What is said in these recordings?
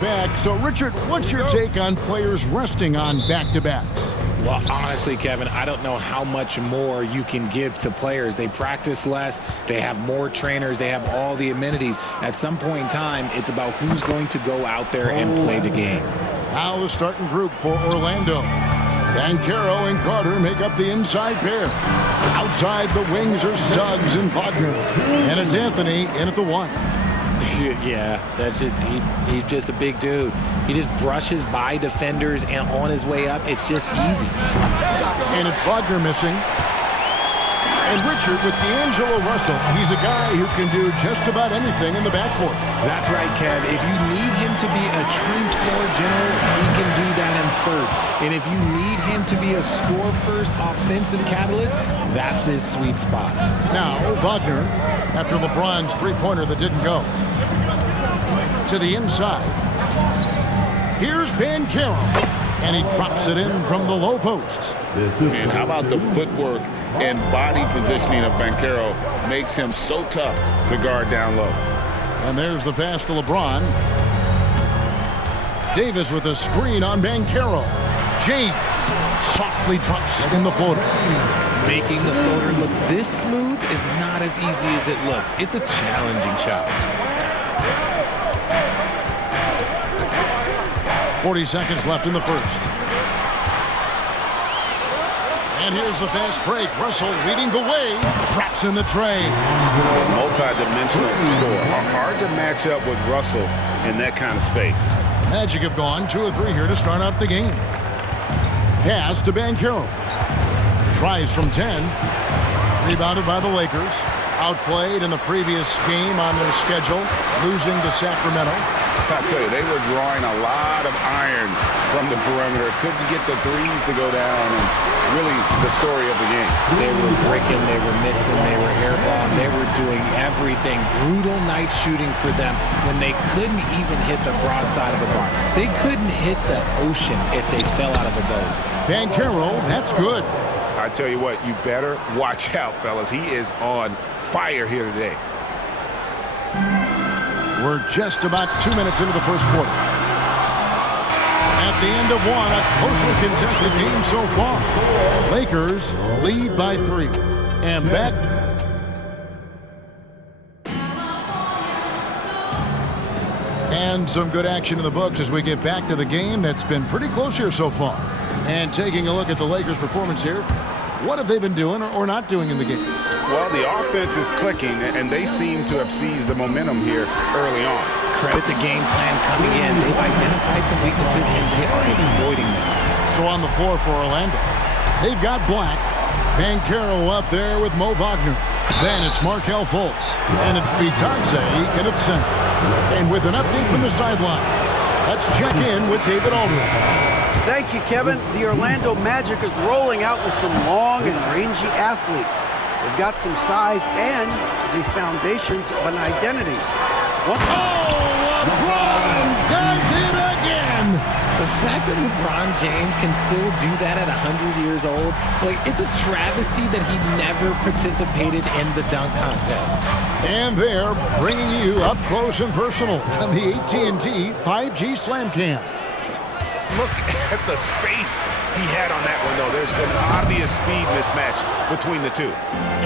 Back. So, Richard, what's your take on players resting on back-to-backs? Well, honestly, Kevin, I don't know how much more you can give to players. They practice less. They have more trainers. They have all the amenities. At some point in time, it's about who's going to go out there and play the game. Now the starting group for Orlando. Banchero and Carter make up the inside pair. Outside the wings are Suggs and Wagner. And it's Anthony in at the 1. Yeah, that's just he's just a big dude. He just brushes by defenders and on his way up, it's just easy. And it's Wagner missing. And Richard with D'Angelo Russell, he's a guy who can do just about anything in the backcourt. That's right, Kev. If you need him to be a true floor general, he can do that in spurts. And if you need him to be a score-first offensive catalyst, that's his sweet spot. Now, Wagner, after LeBron's three-pointer that didn't go. To the inside. Here's Banchero. And he drops it in from the low post. And how about the footwork and body positioning of Banchero makes him so tough to guard down low. And there's the pass to LeBron. Davis with a screen on Banchero. James softly drops in the floater. Making the floater look this smooth is not as easy as it looks. It's a challenging shot. 40 seconds left in the first. And here's the fast break. Russell leading the way. Traps in the tray. Multi-dimensional score. Hard to match up with Russell in that kind of space. Magic have gone 2 or 3 here to start out the game. Pass to Banchero. Tries from 10. Rebounded by the Lakers. Outplayed in the previous game on their schedule, losing to Sacramento. I tell you, they were drawing a lot of iron from the perimeter. Couldn't get the threes to go down, and really the story of the game. They were bricking, they were missing, they were airballing, they were doing everything. Brutal night shooting for them when they couldn't even hit the broadside of a bar. They couldn't hit the ocean if they fell out of a boat. Banchero, that's good. I tell you what, you better watch out, fellas. He is on fire here today. We're just about 2 minutes into the first quarter. At the end of one, a closely contested game so far. Lakers lead by 3. And back. And some good action in the books as we get back to the game that's been pretty close here so far. And taking a look at the Lakers' performance here, what have they been doing or not doing in the game? Well, the offense is clicking, and they seem to have seized the momentum here early on. Credit the game plan coming in. They've identified some weaknesses, and they are exploiting them. So on the floor for Orlando, they've got Black. Banchero up there with Mo Wagner. Then it's Markelle Fultz. And it's Bitadze in at center. And with an update from the sideline, let's check in with David Aldridge. Thank you, Kevin. The Orlando Magic is rolling out with some long and rangy athletes. They've got some size and the foundations of an identity. LeBron does it again! The fact that LeBron James can still do that at 100 years old, it's a travesty that he never participated in the dunk contest. And they're bringing you up close and personal on the AT&T 5G Slam Cam. Look at the space he had on that one, though. There's an obvious speed mismatch between the two.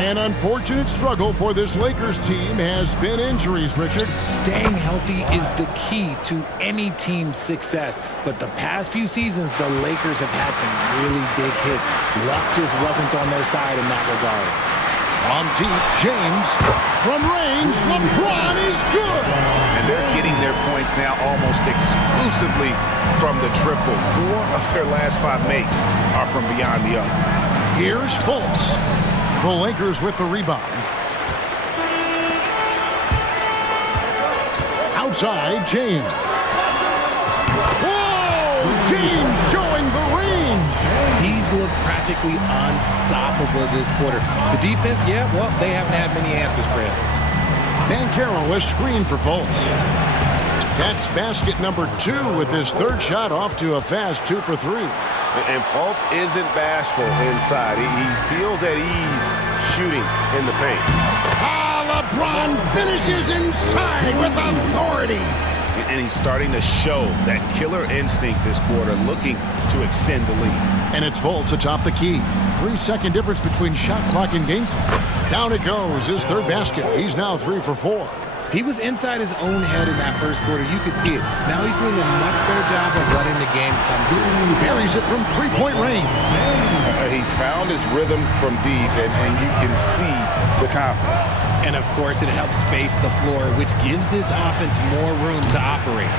An unfortunate struggle for this Lakers team has been injuries, Richard. Staying healthy is the key to any team's success. But the past few seasons, the Lakers have had some really big hits. Luck just wasn't on their side in that regard. On deep, James. From range, LeBron is good. And they're getting their points now almost exclusively from the triple. 4 of their last 5 makes are from beyond the arc. Here's Fultz. The Lakers with the rebound. Outside, James. Whoa! James showing the range. He's looked practically unstoppable this quarter. The defense, they haven't had many answers for him. Banchero is screened for Fultz. That's basket number 2 with his third shot off to a fast 2 for 3. And Fultz isn't bashful inside. He feels at ease shooting in the paint. LeBron finishes inside with authority. and he's starting to show that killer instinct this quarter, looking to extend the lead. And it's Fultz atop the key. 3-second difference between shot clock and game clock. Down it goes, his third basket. He's now 3 for 4. He was inside his own head in that first quarter. You could see it. Now he's doing a much better job of letting the game come to him. Buries it from three-point range. He's found his rhythm from deep, and you can see the confidence. And, of course, it helps space the floor, which gives this offense more room to operate.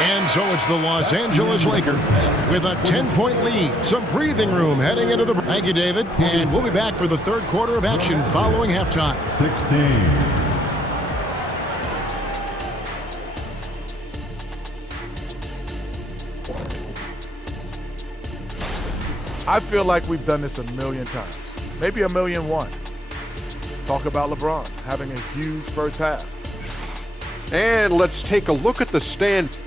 And so it's the Los Angeles Lakers with a 10-point lead. Some breathing room heading into the... Thank you, David. And we'll be back for the third quarter of action following halftime. 16. I feel like we've done this a million times, maybe 1,000,001. Talk about LeBron having a huge first half. And let's take a look at the stand.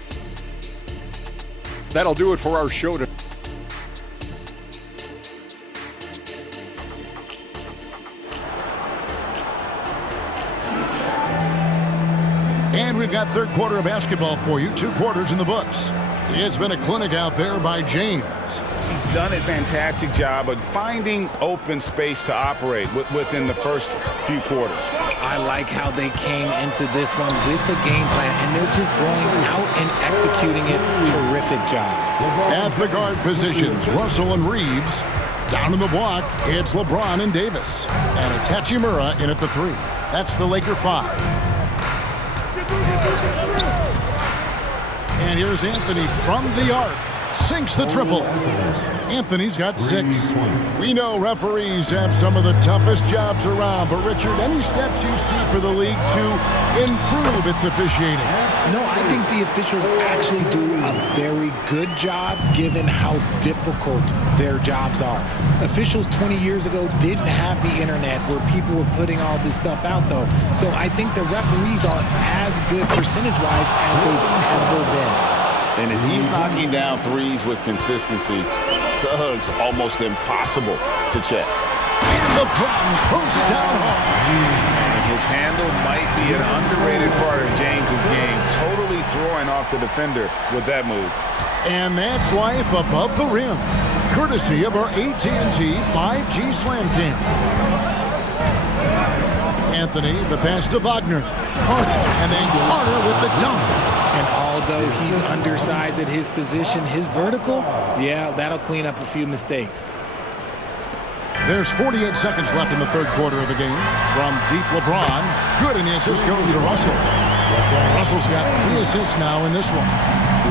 That'll do it for our show today. And we've got third quarter of basketball for you. 2 quarters in the books. It's been a clinic out there by James. He's done a fantastic job of finding open space to operate within the first few quarters. I like how they came into this one with a game plan, and they're just going out and executing it. Terrific job. At the guard positions, Russell and Reeves. Down in the block, it's LeBron and Davis. And it's Hachimura in at the 3. That's the Laker 5. And here's Anthony from the arc. Sinks the triple. Anthony's got 6. We know referees have some of the toughest jobs around, but Richard, any steps you see for the league to improve its officiating? No, I think the officials actually do a very good job given how difficult their jobs are. Officials 20 years ago didn't have the internet where people were putting all this stuff out, though. So I think the referees are as good percentage-wise as they've ever been. And if he's knocking down threes with consistency, Suggs almost impossible to check. And LeBron throws it down hard. And his handle might be an underrated part of James's game, totally throwing off the defender with that move. And that's life above the rim, courtesy of our AT&T 5G Slam Cam. Anthony, the pass to Wagner. Carter, and then Carter with the dunk. And although he's undersized at his position, his vertical, yeah, that'll clean up a few mistakes. There's 48 seconds left in the third quarter of the game. From deep LeBron, good, and the assist goes to Russell. Russell's got 3 assists now in this one.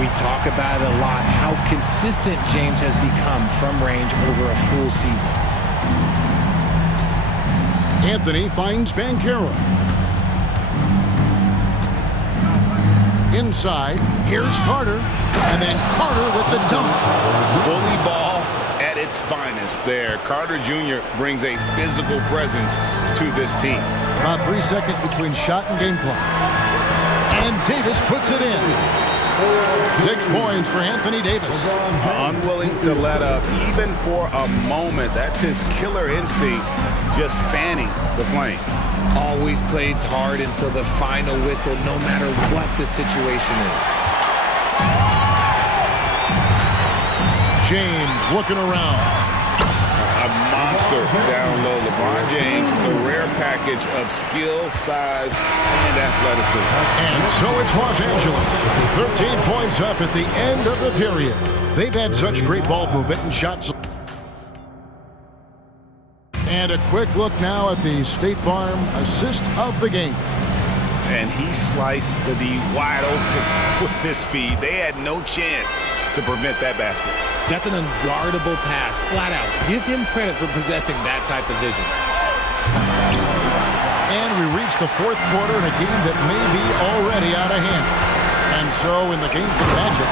We talk about it a lot, how consistent James has become from range over a full season. Anthony finds Banchero. Inside, here's Carter, and then Carter with the dunk. Bully ball at its finest there. Carter Jr. brings a physical presence to this team. About 3 seconds between shot and game clock. And Davis puts it in. 6 points for Anthony Davis. Unwilling to let up even for a moment. That's his killer instinct, just fanning the flame. Always plays hard until the final whistle, no matter what the situation is. James looking around. A monster down low. LeBron James, the rare package of skill, size, and athleticism. And so it's Los Angeles. 13 points up at the end of the period. They've had such great ball movement and shots. And a quick look now at the State Farm assist of the game. And he sliced the D wide open with his feed. They had no chance to prevent that basket. That's an unguardable pass, flat out. Give him credit for possessing that type of vision. And we reach the fourth quarter in a game that may be already out of hand. And so in the game for the Magic,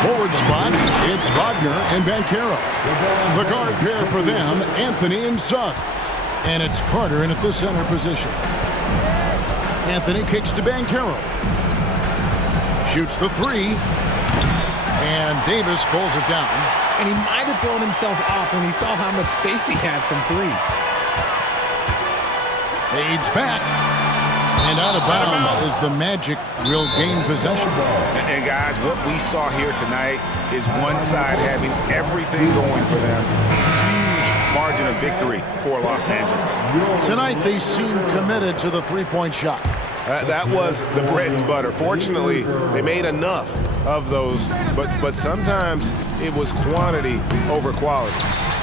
forward spots, it's Wagner and Banchero. The guard pair for them, Anthony and Suggs. And it's Carter in at the center position. Anthony kicks to Banchero. Shoots the 3. And Davis pulls it down. And he might have thrown himself off when he saw how much space he had from 3. Fades back. And out of bounds as the Magic will gain possession. And guys, what we saw here tonight is one side having everything going for them. Huge margin of victory for Los Angeles. Tonight they seem committed to the three-point shot. That was the bread and butter. Fortunately, they made enough of those, but sometimes it was quantity over quality.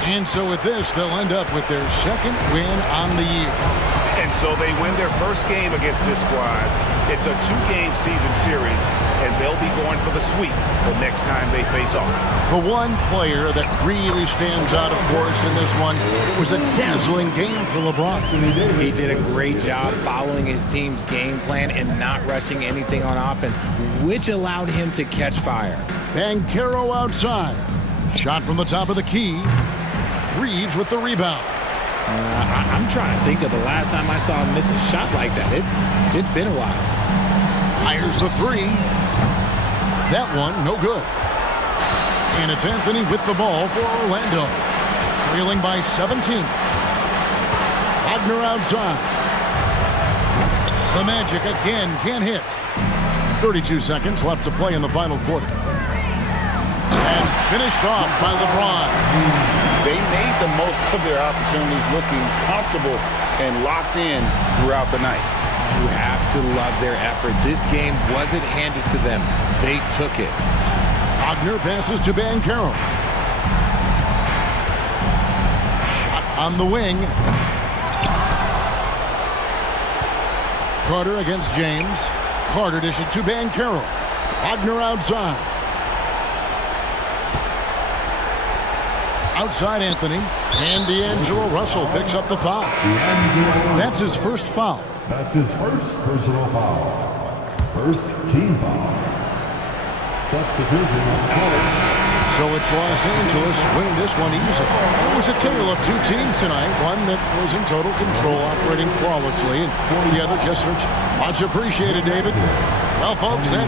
And so with this, they'll end up with their second win on the year. And so they win their first game against this squad. It's a 2-game season series, and they'll be going for the sweep the next time they face off. The one player that really stands out, of course, in this one, it was a dazzling game for LeBron. He did a great job following his team's game plan and not rushing anything on offense, which allowed him to catch fire. Banchero outside. Shot from the top of the key. Reeves with the rebound. I'm trying to think of the last time I saw him miss a shot like that. It's been a while. Fires the three. That one, no good. And it's Anthony with the ball for Orlando. Trailing by 17. Wagner outside. The Magic again can't hit. 32 seconds left to play in the final quarter. And finished off by LeBron. They made the most of their opportunities, looking comfortable and locked in throughout the night. You have to love their effort. This game wasn't handed to them. They took it. Wagner passes to Banchero. Shot on the wing. Carter against James. Carter dishes to Banchero. Wagner outside. Outside Anthony. And D'Angelo Russell picks up the foul. That's his first foul. That's his first personal foul. First team foul. Substitution on court. So it's Los Angeles winning this one easily. It was a tale of two teams tonight. One that was in total control, operating flawlessly, and the other just searching. Much appreciated, David. Well, folks, that